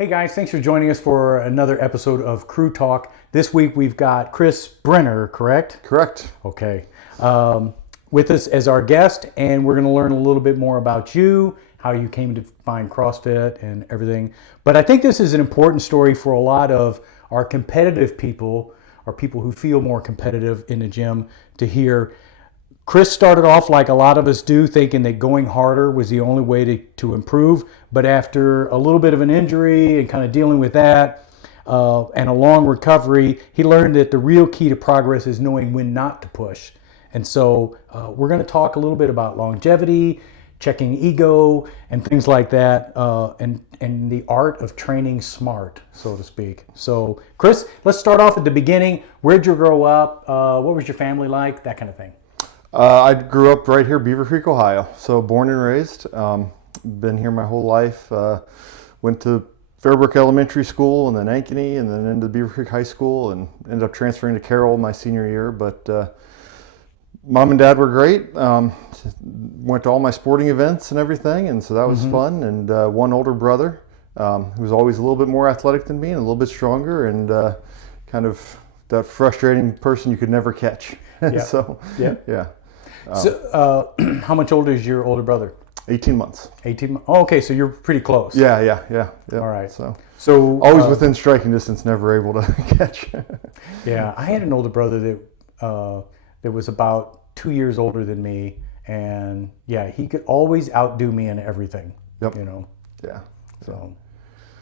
Hey guys, thanks for joining us for another episode of Crew Talk. This week we've got Chris Brenner, correct? Correct. Okay. With us as our guest, and we're going to learn a little bit more about you, how you came to find CrossFit and everything. But I think this is an important story for a lot of our competitive people, or people who feel more competitive in the gym, to hear. Chris started off like a lot of us do, thinking that going harder was the only way to improve. But after a little bit of an injury and kind of dealing with that and a long recovery, he learned that the real key to progress is knowing when not to push. And so we're going to talk a little bit about longevity, checking ego, and things like that, and the art of training smart, so to speak. So, Chris, let's start off at the beginning. Where'd you grow up? What was your family like? That kind of thing. I grew up right here, Beaver Creek, Ohio. So born and raised. Been here my whole life. Went to Fairbrook Elementary School and then Ankeny and then into Beaver Creek High School and ended up transferring to Carroll my senior year. But mom and dad were great. Went to all my sporting events and everything, and so that was fun. And one older brother who was always a little bit more athletic than me and a little bit stronger and kind of that frustrating person you could never catch. Yeah. So, yeah. So, how much older is your older brother? 18 months. 18 months. Oh, okay, so you're pretty close. Yeah. All right. So always within striking distance, never able to catch. Yeah, I had an older brother that was about 2 years older than me, and yeah, he could always outdo me in everything. Yep. Yeah. So,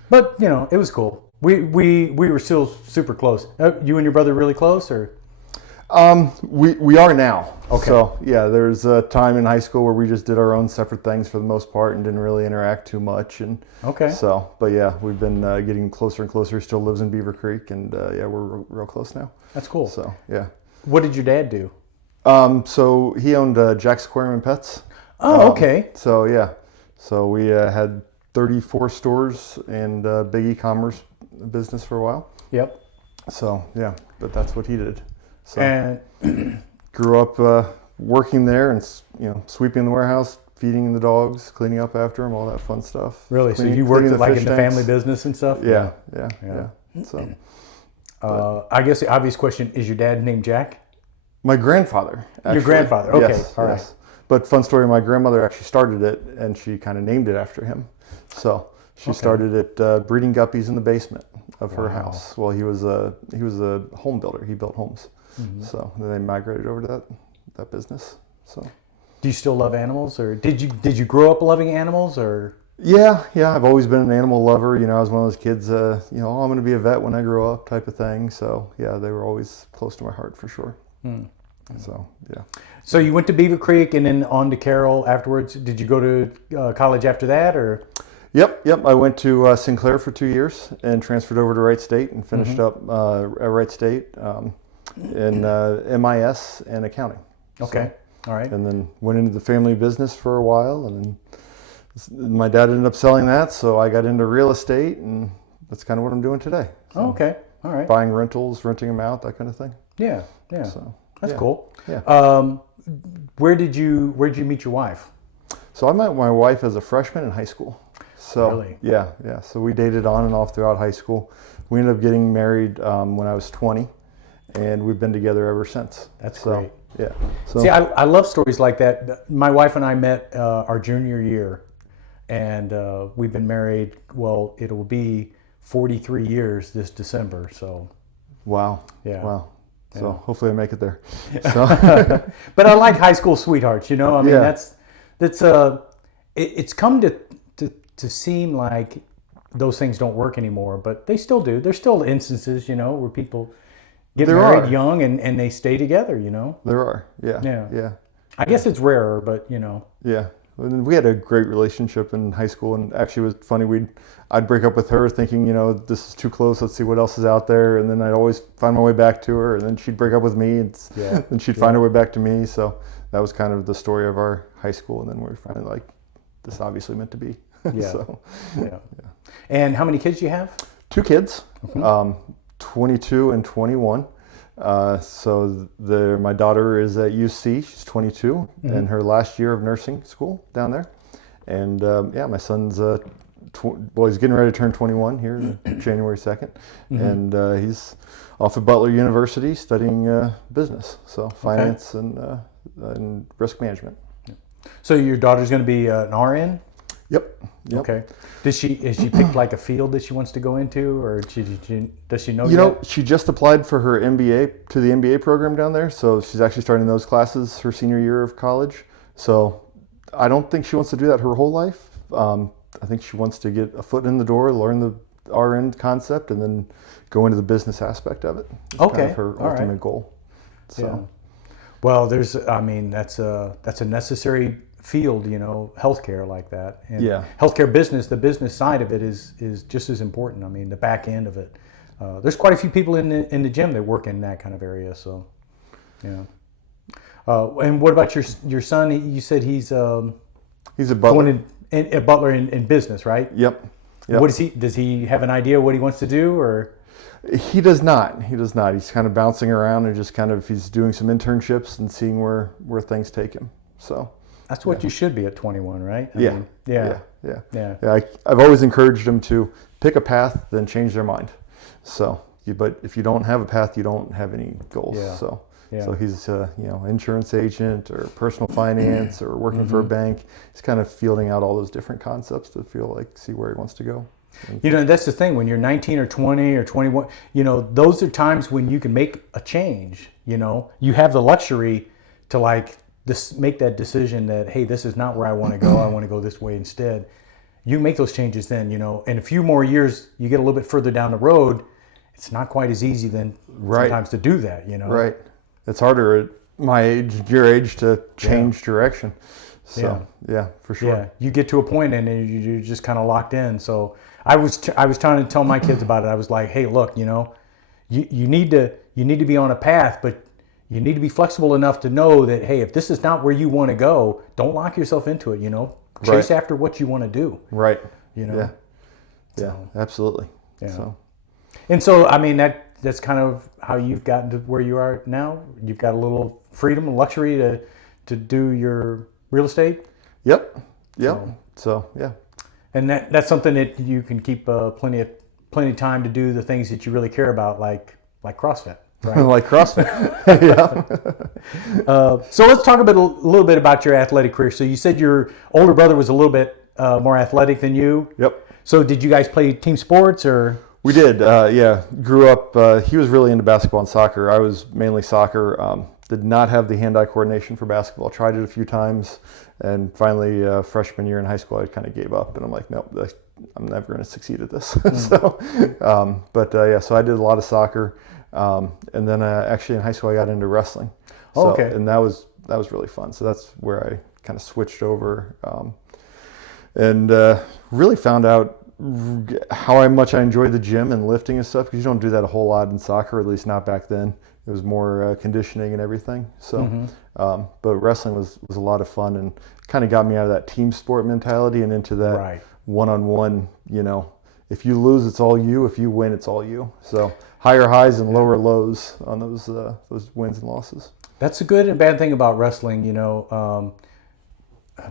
but it was cool. We were still super close. You and your brother really close, or? We are now. Okay. So yeah, there's a time in high school where we just did our own separate things for the most part and didn't really interact too much. And okay. So, but yeah, we've been getting closer and closer. He still lives in Beaver Creek, and yeah, we're real close now. That's cool. So yeah. What did your dad do? So he owned Jack's Aquarium and Pets. Oh, okay. So yeah, so we had 34 stores and big e-commerce business for a while. Yep. So yeah, but that's what he did. So And grew up working there and sweeping the warehouse, feeding the dogs, cleaning up after them, all that fun stuff. Really? So you worked like in the tanks. family business and stuff? Yeah. So I guess the obvious question, is your dad named Jack? my grandfather. Actually. Your grandfather. Okay. Yes, all right. yes. But fun story, my grandmother actually started it and she kind of named it after him. So she started it breeding guppies in the basement of her house. Well, he was a home builder. He built homes. Mm-hmm. So then they migrated over to that business. So, do you still love animals, or did you grow up loving animals, or? Yeah. I've always been an animal lover. I was one of those kids. I'm going to be a vet when I grow up, type of thing. So yeah, they were always close to my heart for sure. So yeah. So you went to Beaver Creek and then on to Carroll afterwards. Did you go to college after that, or? Yep. I went to Sinclair for 2 years and transferred over to Wright State and finished up at Wright State in MIS and accounting. Okay. So, all right. And then went into the family business for a while, and then my dad ended up selling that, so I got into real estate, and that's kind of what I'm doing today. So, oh, okay. All right. Buying rentals, renting them out, that kind of thing. Yeah. So that's cool. Yeah. Where did you meet your wife? So I met my wife as a freshman in high school. So really? Yeah. So we dated on and off throughout high school. We ended up getting married when I was 20, and we've been together ever since. That's great. Yeah. So, see, I love stories like that. My wife and I met our junior year, and we've been married. Well, it will be 43 years this December. So. Wow. Yeah. Wow. So yeah. hopefully I make it there. So. But I like high school sweethearts. I mean, that's it's come to seem like those things don't work anymore, but they still do. There's still instances, where people get married young and they stay together. There are. Yeah. I guess it's rarer, but Yeah. We had a great relationship in high school, and actually it was funny. I'd break up with her thinking, this is too close. Let's see what else is out there. And then I'd always find my way back to her, and then she'd break up with me, and she'd find her way back to me. So that was kind of the story of our high school. And then we were finally like, this obviously meant to be. Yeah. So, yeah. And how many kids do you have? 2 kids, 22 and 21. So my daughter is at UC. She's 22 in her last year of nursing school down there. And my son's he's getting ready to turn 21 here, January 2nd, and he's off at Butler University studying business, so finance and risk management. So your daughter's going to be an RN? Yep. Okay. Has she picked like a field that she wants to go into, or does she know You yet? know, she just applied for her MBA to the MBA program down there, so she's actually starting those classes her senior year of college. So I don't think she wants to do that her whole life. I think she wants to get a foot in the door, learn the RN concept, and then go into the business aspect of it. It's kind of her ultimate goal. So. Yeah. Well, that's a necessary field, healthcare like that. And healthcare business, the business side of it is just as important. I mean, the back end of it. There's quite a few people in the gym that work in that kind of area. So, yeah. And what about your son? You said he's a butler. A butler in business, right? Yep. What is he? Does he have an idea what he wants to do, or? He does not. He's kind of bouncing around and just he's doing some internships and seeing where things take him. So that's what you should be at 21, right? I Yeah. mean, yeah. I've always encouraged them to pick a path, then change their mind. So, but if you don't have a path, you don't have any goals. Yeah. So Yeah. he's insurance agent or personal finance or working for a bank. He's kind of fielding out all those different concepts to see where he wants to go. That's the thing. When you're 19 or 20 or 21, those are times when you can make a change. You have the luxury to make that decision that, hey, this is not where I want to go. I want to go this way instead. You make those changes then, in a few more years, you get a little bit further down the road. It's not quite as easy then sometimes to do that, Right. It's harder at my age, your age, to change direction. So, yeah, for sure. Yeah, you get to a point and then you're just kind of locked in. So I was trying to tell my kids about it. I was like, hey, look, you need to be on a path, but you need to be flexible enough to know that, hey, if this is not where you want to go, don't lock yourself into it. Chase after what you want to do. Right. Yeah. Yeah. Absolutely. Yeah. And so, I mean, that's kind of how you've gotten to where you are now. You've got a little freedom and luxury to do your real estate. Yep. So yeah. And that's something that you can keep plenty of time to do the things that you really care about, like CrossFit. Right? Like CrossFit. Yeah. So let's talk a little bit about your athletic career. So you said your older brother was a little bit more athletic than you. Yep. So did you guys play team sports or? We did. Grew up. He was really into basketball and soccer. I was mainly soccer. Did not have the hand-eye coordination for basketball. Tried it a few times, and finally, freshman year in high school, I kind of gave up. And I'm like, nope, I'm never going to succeed at this. So I did a lot of soccer. And then actually in high school I got into wrestling. So, okay. And that was really fun. So that's where I kind of switched over and really found out how much I enjoyed the gym and lifting and stuff, because you don't do that a whole lot in soccer, at least not back then. It was more conditioning and everything. So, but wrestling was a lot of fun and kind of got me out of that team sport mentality and into that one-on-one, if you lose, it's all you. If you win, it's all you. So higher highs and lower lows on those wins and losses. That's a good and bad thing about wrestling,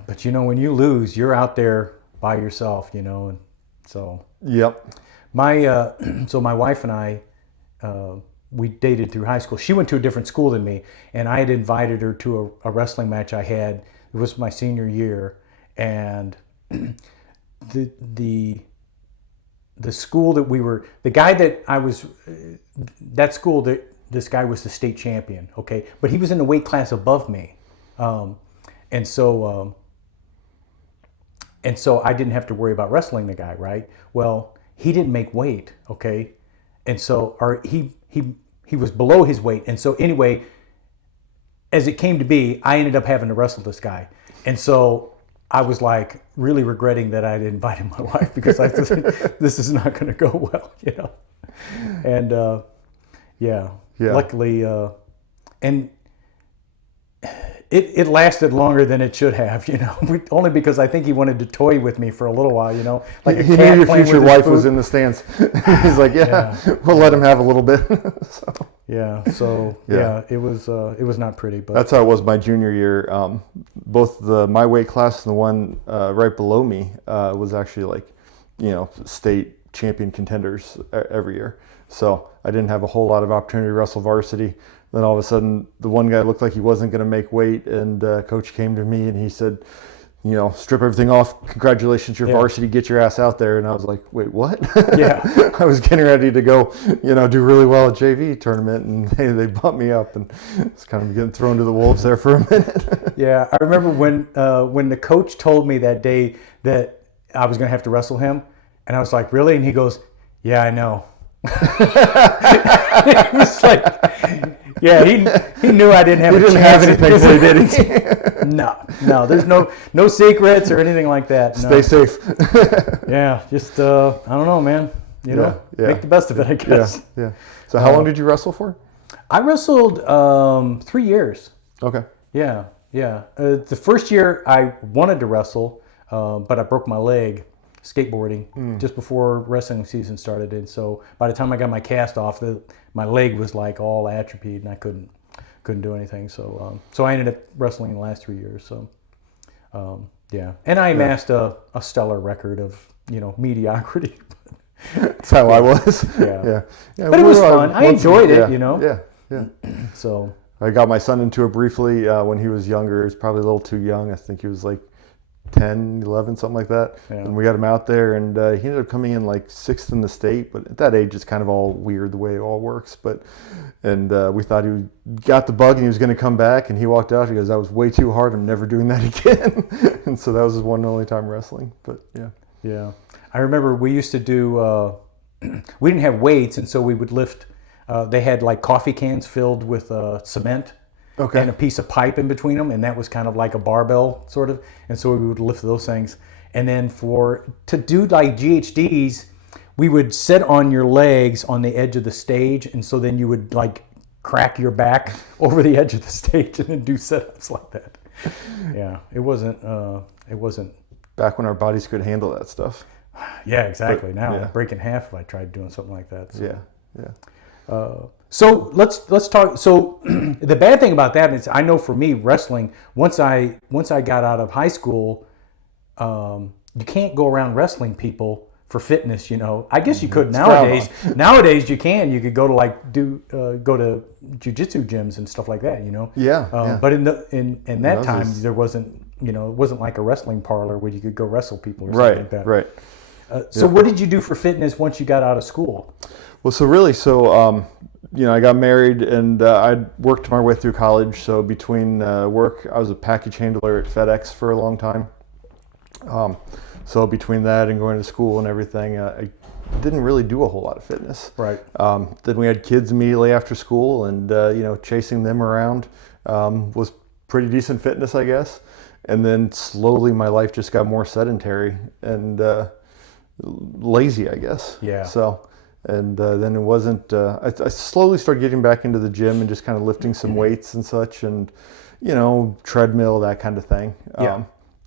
but when you lose, you're out there by yourself, and so. Yep. My wife and I, we dated through high school. She went to a different school than me, and I had invited her to a wrestling match I had. It was my senior year, and the school that we were, the guy that I was, that school that this guy was the state champion, okay, but he was in the weight class above me, and so I didn't have to worry about wrestling the guy, right? Well, he didn't make weight, okay, and so he was below his weight, and so anyway, as it came to be, I ended up having to wrestle this guy, and so I was like really regretting that I'd invited my wife, because I thought this is not going to go well, and luckily, and it lasted longer than it should have, only because I think he wanted to toy with me for a little while, like a he cat knew your playing future with his wife food. was in the stands. He's like, we'll let him have a little bit. It was not pretty, but that's how it was my junior year. Both my weight class and the one right below me was actually like state champion contenders every year. So I didn't have a whole lot of opportunity to wrestle varsity. Then all of a sudden, the one guy looked like he wasn't going to make weight, and coach came to me and he said, strip everything off. Congratulations, you're varsity. Get your ass out there. And I was like, wait, what? Yeah. I was getting ready to go, do really well at JV tournament, and they bumped me up, and it's kind of getting thrown to the wolves there for a minute. Yeah, I remember when the coach told me that day that I was going to have to wrestle him, and I was like, really? And he goes, yeah, I know. It was like, yeah, he knew I didn't have He a didn't chance. have anything for you, did he? No, there's no secrets or anything like that. No. Stay safe. Yeah, just I don't know, man. Make the best of it, I guess. Yeah. So how long did you wrestle for? I wrestled 3 years. Okay. Yeah. The first year I wanted to wrestle, but I broke my leg skateboarding just before wrestling season started. And so by the time I got my cast off, my leg was like all atrophied, and I couldn't do anything. So I ended up wrestling the last 3 years. So yeah, and I amassed a stellar record of mediocrity. That's how I was. Yeah. But it was fun. I enjoyed it. Yeah. So I got my son into it briefly when he was younger. He was probably a little too young. I think he was like 10, 11, something like that. Yeah. And we got him out there, and he ended up coming in like 6th in the state. But at that age, it's kind of all weird the way it all works. And we thought he got the bug and he was going to come back. And he walked out. He goes, "That was way too hard. I'm never doing that again." And so that was his one and only time wrestling. But yeah. Yeah. I remember we used to do, we didn't have weights, and so we would lift, they had like coffee cans filled with cement. Okay. And a piece of pipe in between them, and that was kind of like a barbell sort of, and so we would lift those things. And then to do like GHDs, we would sit on your legs on the edge of the stage, and so then you would like crack your back over the edge of the stage and then do sit-ups like that. Yeah, it wasn't Back when our bodies could handle that stuff. Yeah, exactly. Now yeah. I'd break in half if I tried doing something like that. So. Yeah. So let's talk. So the bad thing about that is, I know for me, wrestling, once I got out of high school, you can't go around wrestling people for fitness. I guess you could nowadays. Nowadays you can. You could go to go to jiu-jitsu gyms and stuff like that. Yeah. But in that time there wasn't. It wasn't like a wrestling parlor where you could go wrestle people or something like that. Right. So what did you do for fitness once you got out of school? Well, I got married, and I worked my way through college. So between work, I was a package handler at FedEx for a long time. So between that and going to school and everything, I didn't really do a whole lot of fitness. Right. Then we had kids immediately after school, and chasing them around was pretty decent fitness, I guess. And then slowly my life just got more sedentary and lazy, I guess. Yeah. So, and then it wasn't, I slowly started getting back into the gym and just kind of lifting some weights and such, and, treadmill, that kind of thing. Yeah.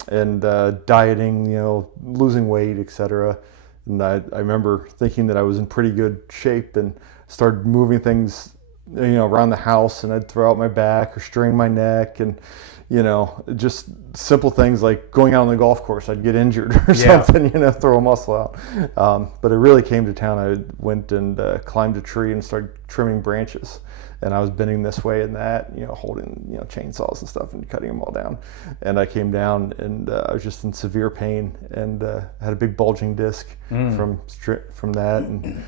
And dieting, losing weight, etc. And I remember thinking that I was in pretty good shape, and started moving things, around the house, and I'd throw out my back or strain my neck, and just simple things like going out on the golf course, I'd get injured or something, throw a muscle out. But it really came to town. I went and climbed a tree and started trimming branches. And I was bending this way and that, holding, chainsaws and stuff and cutting them all down. And I came down, and I was just in severe pain, and had a big bulging disc from that. And it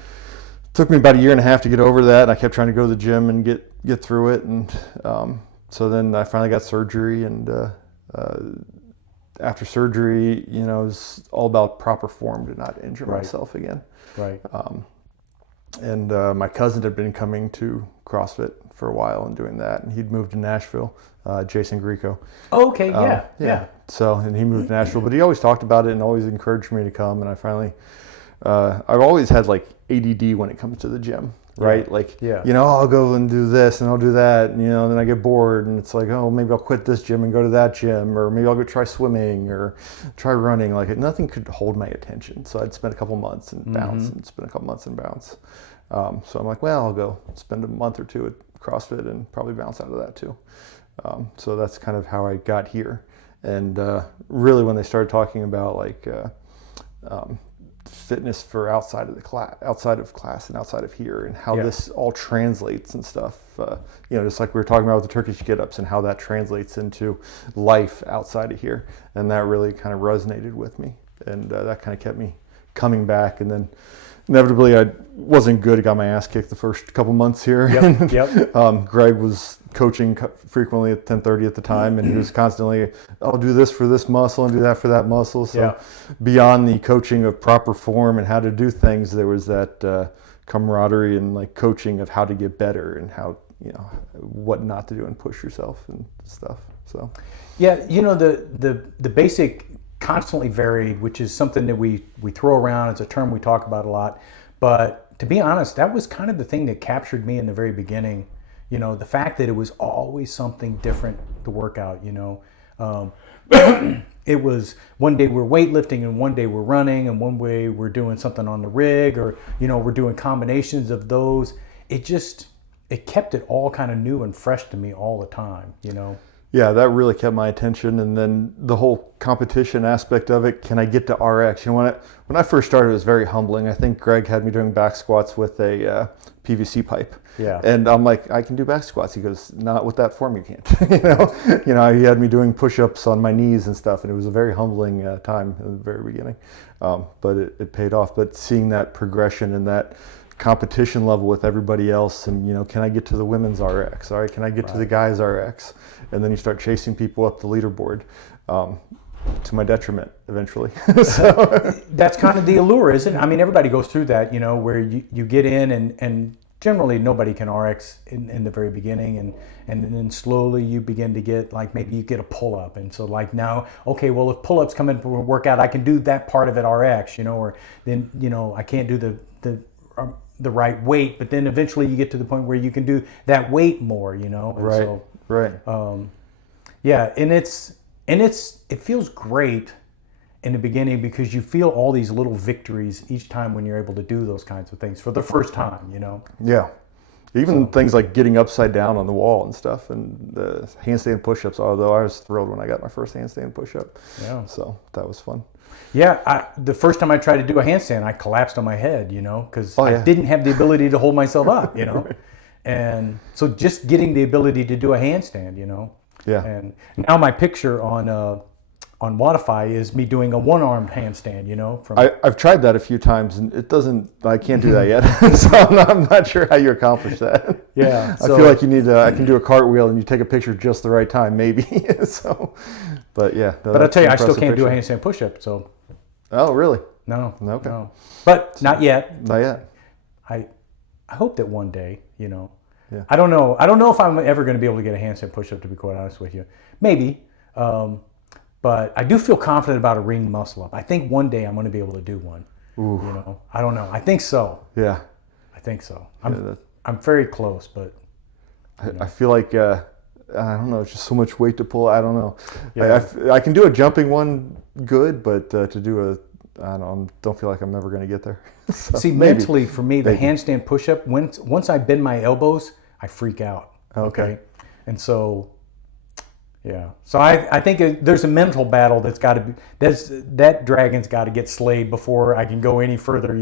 took me about 1.5 years to get over that. And I kept trying to go to the gym and get through it. And so then I finally got surgery, and after surgery, it was all about proper form to not injure myself again. Right. And my cousin had been coming to CrossFit for a while and doing that, and he'd moved to Nashville, Jason Grieco. Oh, okay, yeah. So, and he moved to Nashville, but he always talked about it and always encouraged me to come, and I finally, I've always had like ADD when it comes to the gym. Right? I'll go and do this and I'll do that. And, then I get bored, and it's like, oh, maybe I'll quit this gym and go to that gym, or maybe I'll go try swimming or try running. Nothing could hold my attention. So I'd spend a couple months and bounce and spend a couple months and bounce. So I'm like, well, I'll go spend a month or two at CrossFit and probably bounce out of that too. So that's kind of how I got here. And really when they started talking about fitness for outside of class and outside of here, and how Yeah. this all translates and stuff. Just like we were talking about with the Turkish get-ups and how that translates into life outside of here, and that really kind of resonated with me, and that kind of kept me coming back. And then inevitably, I wasn't good. I got my ass kicked the first couple months here. Yep. Greg was coaching frequently at 10:30 at the time, and he was constantly, "I'll do this for this muscle and do that for that muscle." So beyond the coaching of proper form and how to do things, there was that camaraderie and like coaching of how to get better and how, what not to do and push yourself and stuff. So Yeah, the basic constantly varied, which is something that we throw around. It's a term we talk about a lot. But to be honest, that was kind of the thing that captured me in the very beginning. The fact that it was always something different to work out, It was one day we're weightlifting and one day we're running and one way we're doing something on the rig, or, we're doing combinations of those. It kept it all kind of new and fresh to me all the time, yeah, that really kept my attention. And then the whole competition aspect of it. Can I get to RX? When I first started, it was very humbling. I think Greg had me doing back squats with a PVC pipe. Yeah. And I'm like, I can do back squats. He goes, not with that form, you can't. He had me doing push-ups on my knees and stuff, and it was a very humbling time in the very beginning. But it paid off. But seeing that progression and that competition level with everybody else, and can I get to the women's RX? All right, can I get to the guys RX? And then you start chasing people up the leaderboard, to my detriment eventually. So that's kind of the allure, isn't it? I mean, everybody goes through that, where you get in and generally nobody can RX in the very beginning, and then slowly you begin to get, like, maybe you get a pull-up, and so like now, okay, well, if pull-ups come in for a workout, I can do that part of it RX, or then I can't do the right weight, but then eventually you get to the point where you can do that weight more, and right, so, right. Yeah, and it feels great in the beginning because you feel all these little victories each time when you're able to do those kinds of things for the first time, Yeah. Even things like getting upside down on the wall and stuff, and the handstand push-ups, although I was thrilled when I got my first handstand push-up. Yeah. So that was fun. Yeah, the first time I tried to do a handstand, I collapsed on my head, because I didn't have the ability to hold myself up, And so just getting the ability to do a handstand, Yeah. And now my picture on Wodify is me doing a one-armed handstand, I've tried that a few times, and I can't do that yet. So I'm not sure how you accomplish that. Yeah. I feel like you need I can do a cartwheel and you take a picture just the right time, maybe. So, but yeah. No, but I'll tell you, I still impressive can't do a picture. handstand push-up, so. Oh, really? No. Okay. No. But not yet. Not yet. I hope that one day, Yeah. I don't know. I don't know if I'm ever going to be able to get a handstand push-up, to be quite honest with you. Maybe. But I do feel confident about a ring muscle-up. I think one day I'm going to be able to do one. Ooh. I don't know. I think so. Yeah. I think so. Yeah, I'm very close, but I feel like I don't know. It's just so much weight to pull. I don't know. Yeah. I can do a jumping one good, but to do I don't feel like I'm ever going to get there. So see, maybe. mentally for me, the handstand push-up, once I bend my elbows, I freak out. Okay. And so, yeah. So I think there's a mental battle that's got to be, that dragon's got to get slayed before I can go any further,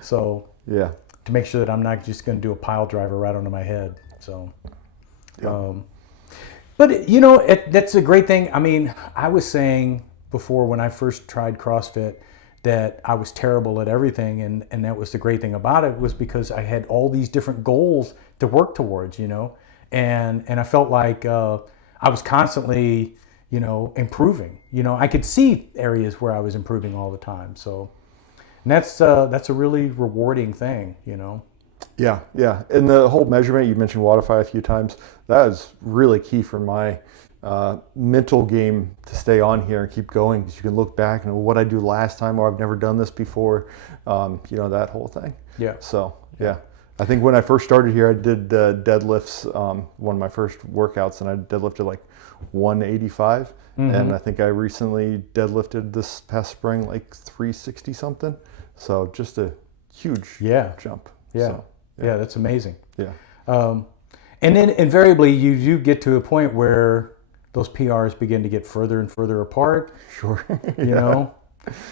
So Yeah. to make sure that I'm not just going to do a pile driver right onto my head. So, Yeah. but that's a great thing. I mean, I was saying before when I first tried CrossFit that I was terrible at everything, and that was the great thing about it, was because I had all these different goals to work towards, and I felt like I was constantly, improving. I could see areas where I was improving all the time. So, and that's a really rewarding thing, Yeah, yeah. And the whole measurement, you mentioned Wodify a few times, that is really key for my mental game to stay on here and keep going, because you can look back and what I do last time, or I've never done this before, that whole thing. Yeah. So, yeah. I think when I first started here, I did deadlifts, one of my first workouts, and I deadlifted like 185. Mm-hmm. And I think I recently deadlifted this past spring like 360 something. So just a huge jump. Yeah. So, yeah, that's amazing. Yeah. And then invariably you do get to a point where those PRs begin to get further and further apart. Sure. You know?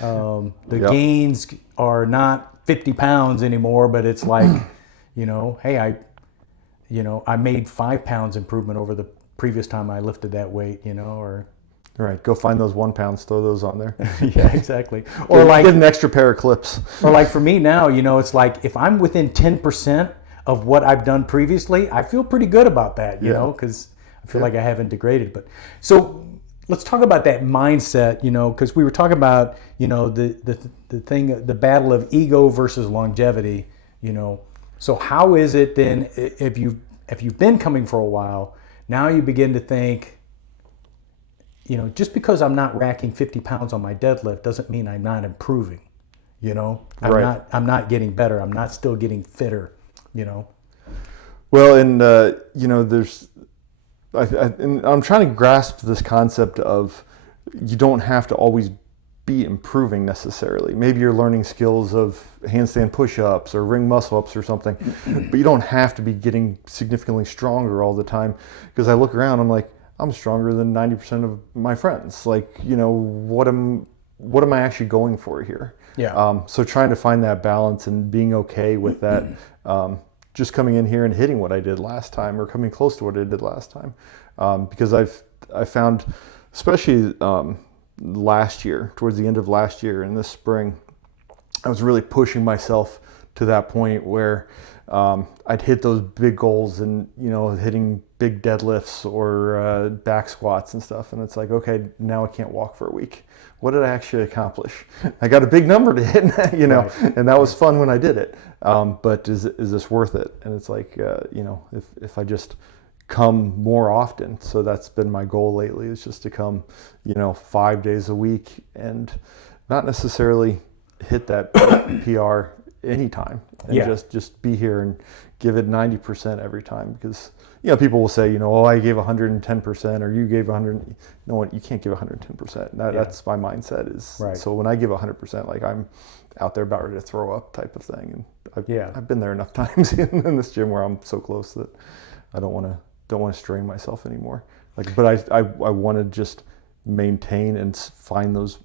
The Yep. gains are not 50 pounds anymore, but it's like, hey, I made 5 pounds improvement over the previous time I lifted that weight, or Right. Go find those 1 pounds, throw those on there. yeah, exactly. Or like, get an extra pair of clips. or like for me now, it's like if I'm within 10% of what I've done previously, I feel pretty good about that, because I feel like I haven't degraded. But so let's talk about that mindset, because we were talking about, the thing, the battle of ego versus longevity, So how is it then if you've been coming for a while, now you begin to think, just because I'm not racking 50 pounds on my deadlift doesn't mean I'm not improving. Right. I'm not getting better. I'm not still getting fitter. Well, and there's, and I'm trying to grasp this concept of you don't have to always be improving necessarily. Maybe you're learning skills of handstand push-ups or ring muscle-ups or something, but you don't have to be getting significantly stronger all the time. Because I look around, I'm like, I'm stronger than 90% of my friends. Like, what am I actually going for here? Yeah. So trying to find that balance and being okay with that, just coming in here and hitting what I did last time or coming close to what I did last time. Because I found, especially last year, towards the end of last year and this spring, I was really pushing myself to that point where I'd hit those big goals and, hitting big deadlifts or back squats and stuff. And it's like, okay, now I can't walk for a week. What did I actually accomplish? I got a big number to hit, Right. and that was fun when I did it. But is this worth it? And it's like, if I just come more often. So that's been my goal lately, is just to come, 5 days a week and not necessarily hit that PR anytime, and just be here and give it 90% every time. Because people will say, oh, I gave 110% or you gave 100. No, you can't give 110%. That's my mindset is. Right. So when I give 100%, like I'm out there about ready to throw up type of thing. And I've been there enough times in this gym where I'm so close that I don't want to strain myself anymore. Like, but I want to just maintain and find those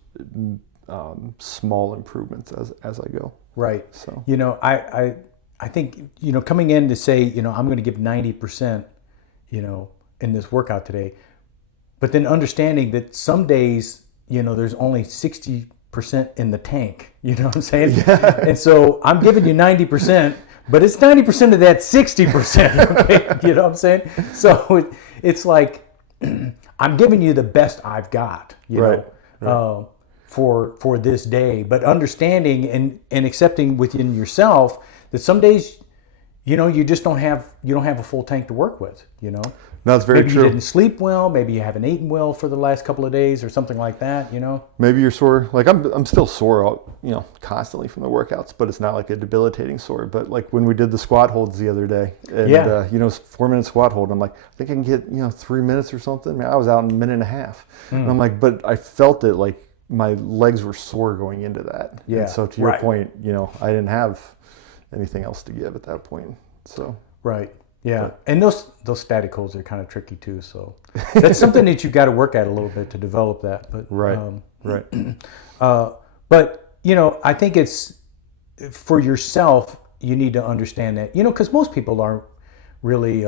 small improvements as I go. Right. So I think coming in to say I'm going to give 90% in this workout today, but then understanding that some days there's only 60% in the tank. You know what I'm saying? Yeah. And so I'm giving you 90%, but it's 90% of that 60%. Okay? You know what I'm saying? So it's like I'm giving you the best I've got. Right. For this day, but understanding and accepting within yourself that some days, you just don't have a full tank to work with. No, that's very maybe true. You didn't sleep well, maybe you haven't eaten well for the last couple of days or something like that. Maybe you're sore. Like I'm still sore, constantly from the workouts, but it's not like a debilitating sore. But like when we did the squat holds the other day, and 4-minute squat hold, I'm like, I think I can get 3 minutes or something. Man, I was out in a minute and a half, and I'm like, but I felt it like my legs were sore going into that. Yeah. And so to your point, I didn't have anything else to give at that point. So. Right. Yeah. And those static holds are kind of tricky too. So that's something that you've got to work at a little bit to develop that. But Right. But I think it's for yourself. You need to understand that because most people aren't really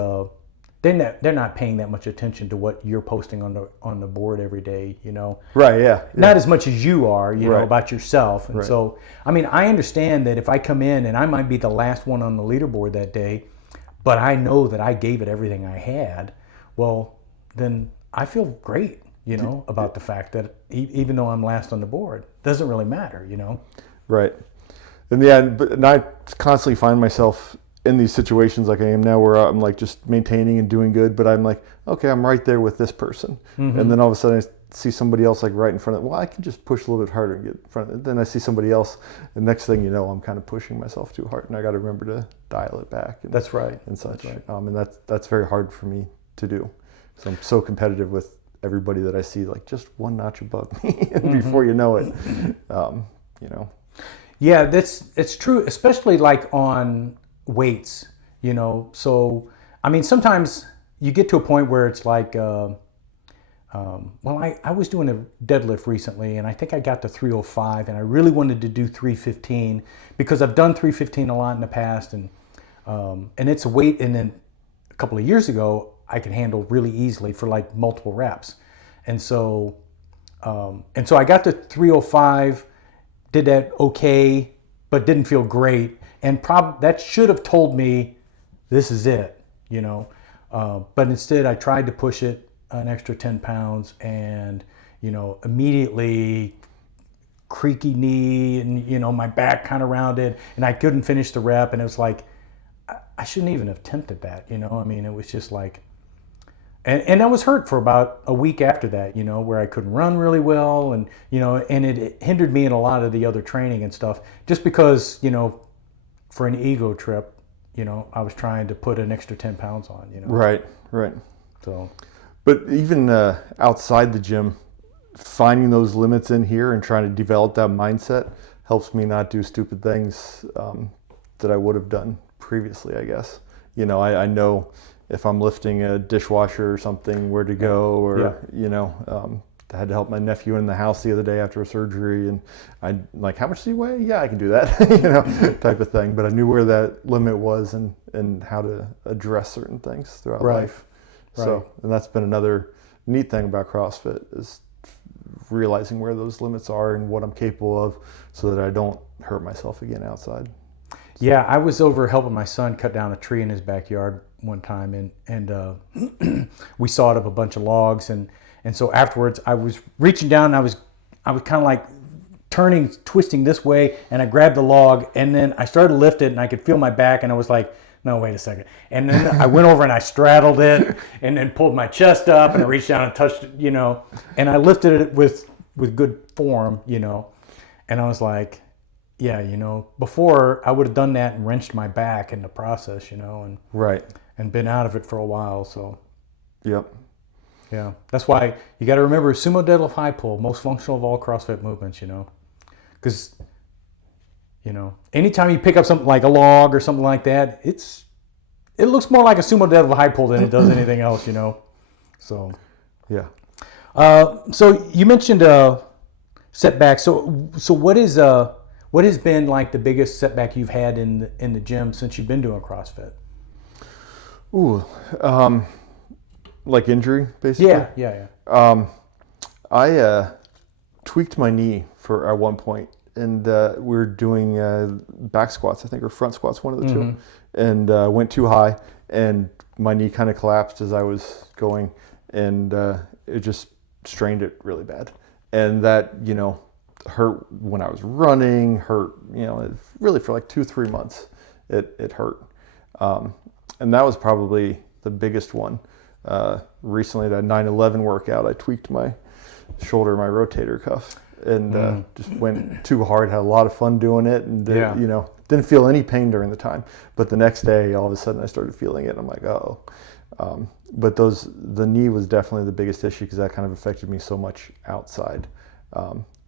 they're not paying that much attention to what you're posting on the board every day. Right. Yeah. Not as much as you are, Right. about yourself. And so, I understand that if I come in and I might be the last one on the leaderboard that day, but I know that I gave it everything I had, well, then I feel great, about the fact that even though I'm last on the board, it doesn't really matter, Right. And I constantly find myself in these situations like I am now where I'm like just maintaining and doing good, but I'm like, okay, I'm right there with this person. Mm-hmm. And then all of a sudden I see somebody else like right in front of them. Well, I can just push a little bit harder and get in front of it. Then I see somebody else. The next thing you know, I'm kind of pushing myself too hard, and I got to remember to dial it back. And, That's right. And such. That's right. And that's very hard for me to do. So I'm so competitive with everybody that I see, like just one notch above me. And before you know it, Yeah, it's true, especially like on weights, So, sometimes you get to a point where it's like, I was doing a deadlift recently, and I think I got to 305, and I really wanted to do 315 because I've done 315 a lot in the past, and it's a weight. And then a couple of years ago, I could handle really easily for like multiple reps, and so I got to 305, did that okay, but didn't feel great, and that should have told me this is it, But instead, I tried to push it an extra 10 pounds and, immediately creaky knee and, my back kind of rounded and I couldn't finish the rep. And it was like, I shouldn't even have attempted that, I mean, it was just like, and I was hurt for about a week after that, where I couldn't run really well. And, and it hindered me in a lot of the other training and stuff just because, for an ego trip, I was trying to put an extra 10 pounds on, Right. So. But even outside the gym, finding those limits in here and trying to develop that mindset helps me not do stupid things that I would have done previously, I guess. I know if I'm lifting a dishwasher or something, where to go, or, I had to help my nephew in the house the other day after a surgery, and I like, how much do you weigh? Yeah, I can do that, type of thing. But I knew where that limit was and how to address certain things throughout life. Right. So, and that's been another neat thing about CrossFit is realizing where those limits are and what I'm capable of so that I don't hurt myself again outside. Yeah, I was over helping my son cut down a tree in his backyard one time, and we sawed up a bunch of logs, and so afterwards I was reaching down and I was kind of like twisting this way, and I grabbed the log, and then I started to lift it, and I could feel my back, and I was like, no, wait a second. And then I went over and I straddled it and then pulled my chest up and I reached down and touched it, and I lifted it with good form, and I was like, yeah, before I would have done that and wrenched my back in the process, and Right. and been out of it for a while. So, Yep. yeah, that's why you got to remember sumo deadlift high pull, most functional of all CrossFit movements, because anytime you pick up something like a log or something like that, it looks more like a sumo deadlift high pull than it does anything else, So, Yeah. So you mentioned setbacks. So what has been like the biggest setback you've had in the gym since you've been doing CrossFit? Ooh, like injury, basically. Yeah. I tweaked my knee at one point, and we were doing back squats, I think, or front squats, one of the two, and went too high, and my knee kind of collapsed as I was going, and it just strained it really bad, and that hurt when I was running, hurt really for like 2-3 months. It hurt, and that was probably the biggest one. Recently, that 9/11 workout, I tweaked my shoulder, my rotator cuff, and just went too hard. Had a lot of fun doing it, and didn't feel any pain during the time. But the next day, all of a sudden, I started feeling it. I'm like, oh. But the knee was definitely the biggest issue because that kind of affected me so much outside.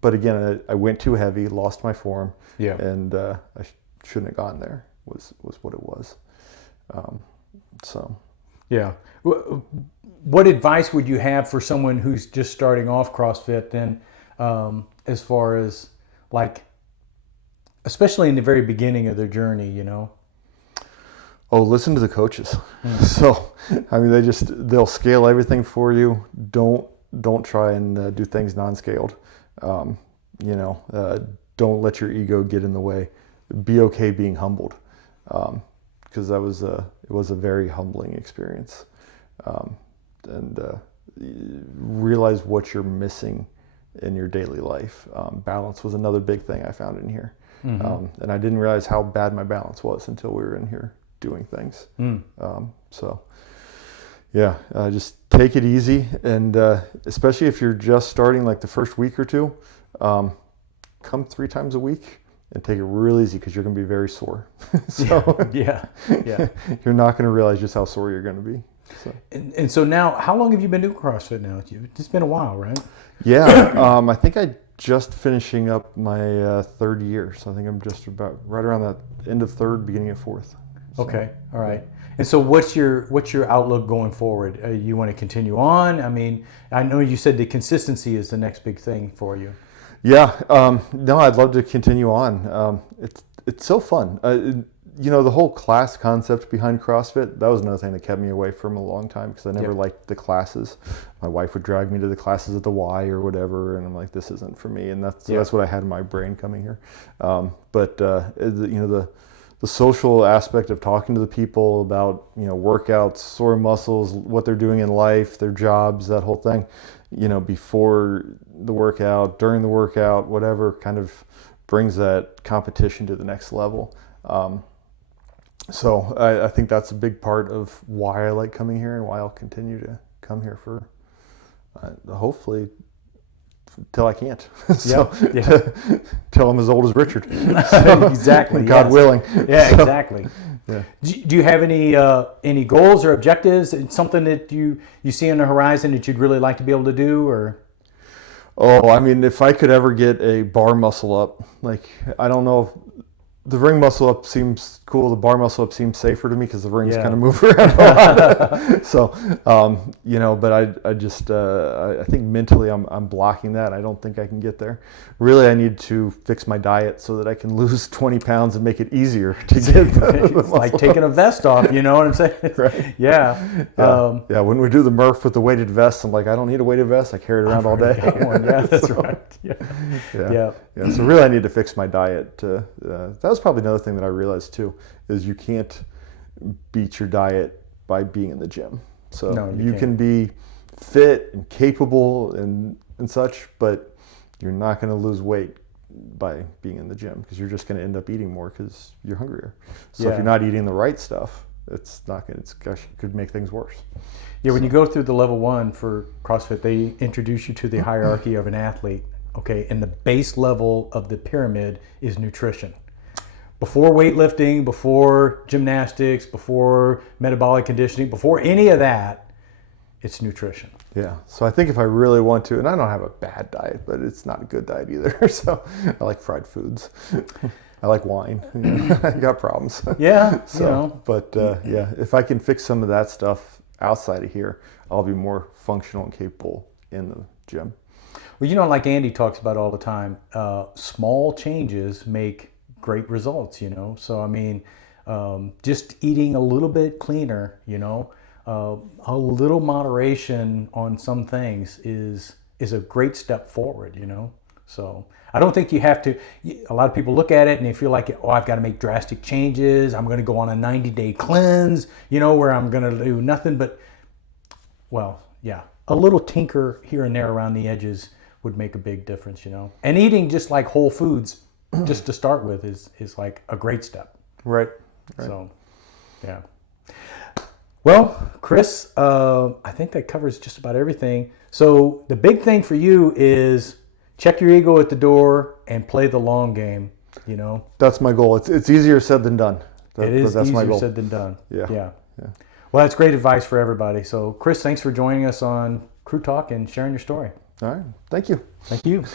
But again, I went too heavy, lost my form, and I shouldn't have gone there. Was what it was. So. Yeah. What advice would you have for someone who's just starting off CrossFit then, as far as like, especially in the very beginning of their journey, Oh, listen to the coaches. So, I mean, they'll scale everything for you. Don't try and do things non-scaled. Don't let your ego get in the way. Be okay being humbled. Because it was a very humbling experience, and realize what you're missing in your daily life. Balance was another big thing I found in here, and I didn't realize how bad my balance was until we were in here doing things. Just take it easy, and especially if you're just starting, like the first week or two, come 3 times a week. And take it real easy because you're going to be very sore. So yeah. You're not going to realize just how sore you're going to be. So. And so now, how long have you been doing CrossFit now? It's been a while, right? Yeah. I think I just finishing up my 3rd year. So I think I'm just about right around the end of 3rd, beginning of 4th. Okay. All right. And so what's your outlook going forward? You want to continue on? I mean, I know you said the consistency is the next big thing for you. Yeah, no, I'd love to continue on. It's so fun. The whole class concept behind CrossFit, that was another thing that kept me away from a long time because I never liked the classes. My wife would drag me to the classes at the Y or whatever, and I'm like, this isn't for me. And that's what I had in my brain coming here. The social aspect of talking to the people about, workouts, sore muscles, what they're doing in life, their jobs, that whole thing, before the workout, during the workout, whatever, kind of brings that competition to the next level. So I think that's a big part of why I like coming here and why I'll continue to come here for hopefully till I can't. Till I'm as old as Richard. So, exactly. God willing. Yeah, So, exactly. Yeah. Do you have any goals or objectives? Something that you see on the horizon that you'd really like to be able to do, or? Oh, I mean, if I could ever get a bar muscle up, like, I don't know. The ring muscle up seems cool. The bar muscle up seems safer to me because the rings kind of move around a lot. So, but I think mentally I'm blocking that. I don't think I can get there. Really, I need to fix my diet so that I can lose 20 pounds and make it easier to get It's like taking a vest off, you know what I'm saying? Right. Yeah. Yeah. When we do the Murph with the weighted vest, I'm like, I don't need a weighted vest. I carry it around all day. Yeah, that's right. Yeah. So really, I need to fix my diet. That was probably another thing that I realized too, is you can't beat your diet by being in the gym. So you can be fit and capable and such, but you're not going to lose weight by being in the gym because you're just going to end up eating more because you're hungrier. So if you're not eating the right stuff, it could make things worse. Yeah, when you go through the level 1 for CrossFit, they introduce you to the hierarchy of an athlete. Okay, and the base level of the pyramid is nutrition. Before weightlifting, before gymnastics, before metabolic conditioning, before any of that, it's nutrition. Yeah, so I think if I really want to, and I don't have a bad diet, but it's not a good diet either. So I like fried foods. I like wine. I got problems. Yeah, But if I can fix some of that stuff outside of here, I'll be more functional and capable in the gym. Well, like Andy talks about all the time, small changes make great results, So, I mean, just eating a little bit cleaner, a little moderation on some things is a great step forward, So I don't think you have to. A lot of people look at it and they feel like, I've got to make drastic changes. I'm going to go on a 90-day cleanse, where I'm going to do nothing but, a little tinker here and there around the edges would make a big difference, And eating just like whole foods, just to start with, is like a great step. Right. So, yeah. Well, Chris, I think that covers just about everything. So the big thing for you is check your ego at the door and play the long game, That's my goal. It's easier said than done. It is easier said than done. Yeah. Well, that's great advice for everybody. So, Chris, thanks for joining us on Crew Talk and sharing your story. All right. Thank you. Thank you.